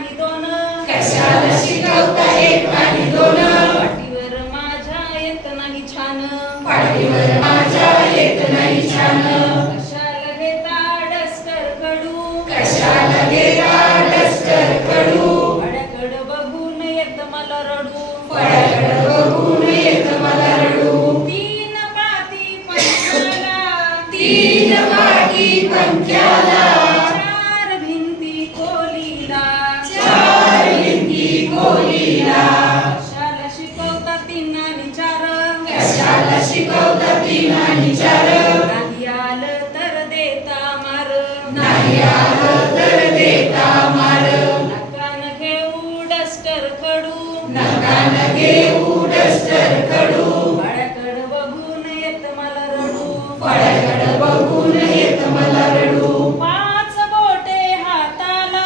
आणि दोन कशाला शिकवता एक आणि दोन पाठीवर माझ्या येत नाही छान पाठीवर माझ्या येत नाही छान कशाला घेता डस्टर कडू कशाला घेता डस्टर कडू फळ्याकडे बघून येत मला रडू फळ्याकडे बघून येत मला रडू तीन पाती पंख्याला तीन पाटी पंख्याला चार भिंती कोलीला चार भिंती कोलीला कशाला शिकवता तीन आणि चार कशाला शिकवता तीन आणि चार नाही आलं तर देता मार नाही आलं तर देता मार नकान घेऊ डस्टर कडू नकान घेऊ डस्टर कडू फळ्याकडे बघून येत मला रडू फळ्याकडे बघून येत मला रडू पाच बोटे हाताला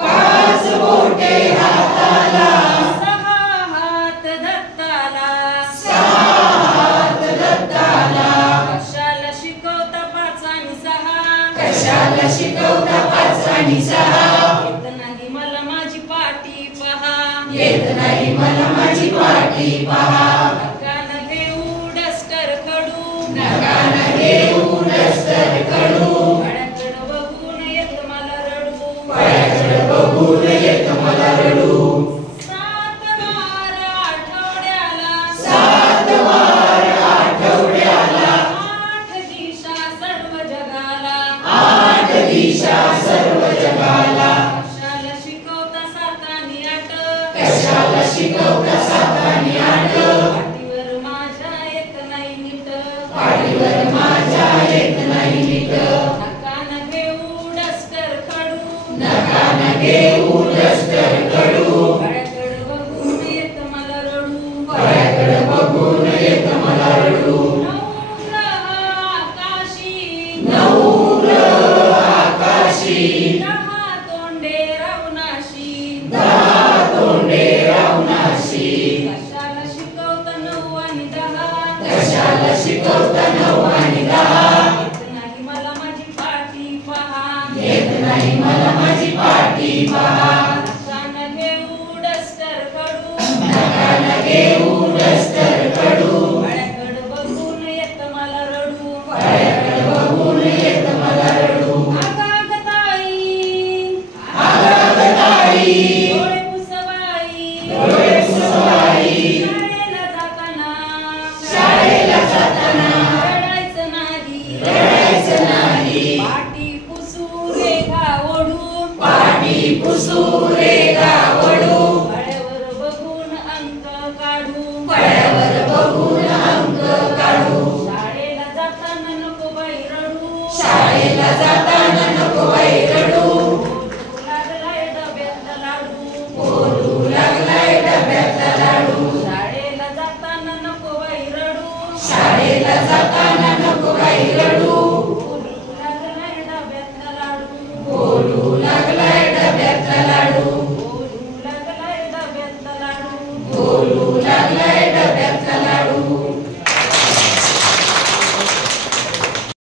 पाच बोटे हाताला सहा हात दत्ताला सहा हात दत्ताला कशाला शिकवता पाच आणि सहा कशाला शिकवता पाच आणि सहा येत नाही मला माझी पाटी पहा येत नाही मला माझी पाटी पहा नकान घेऊ डस्टर कडू नकान घेऊ डस्टर कडू फळ्याकडे बघून येत मला रडू फळ्याकडे बघून येत मला रडू सात वार आठवड्याला सात वार आठवड्याला आठ दिशा सर्व जगाला आठ दिशा सर्व जगाला कशाला शिकवता सात आणि आठ कशाला शिकवता सात आणि आठ पाठीवर माझ्या येत नाही नीट पाठीवर माझ्या येत नाही नीट नकान घेऊ डस्टर कडू नकान घेऊ डस्टर कडू फळ्याकडे बघून येत मला रडू फळ्याकडे बघून येत मला रडू नऊ ग्रह आकाशी नऊ ग्रह आकाशी दहा तोंडे रावणाशी दहा तोंडे रावणाशी कशाला शिकवता नऊ आणि दहा कशाला शिकवता नऊ आणि दहा येत नाही मला माझी पाटी पहा येत नाही मला माझी पाटी पहा नकान घेऊ डस्टर कडू नकान घेऊ डस्टर कडू फळ्याकडे बघून येत मला रडू फळ्याकडे बघून येत मला रडू आगाग ताई आगागताई डोळे पुसवाई डोळे पुसवाई शाळेला जाताना शाळेला जाताना रडायचं नाही रडायचं नाही पाटी पुसू रेघा ओढू पाटी पुसू रेगा वडू फळ्यावर बघून अंक काढू फळ्यावर बघून अंक काढू शाळेला जाताना नको बाई रडू शाळेला जाताना नको बाई रडू बोलू लागलाय डब्यातला लाडू बोलू लागलाय डब्यातला लाडू शाळेला जाताना नको बाई रडू शाळेला जाताना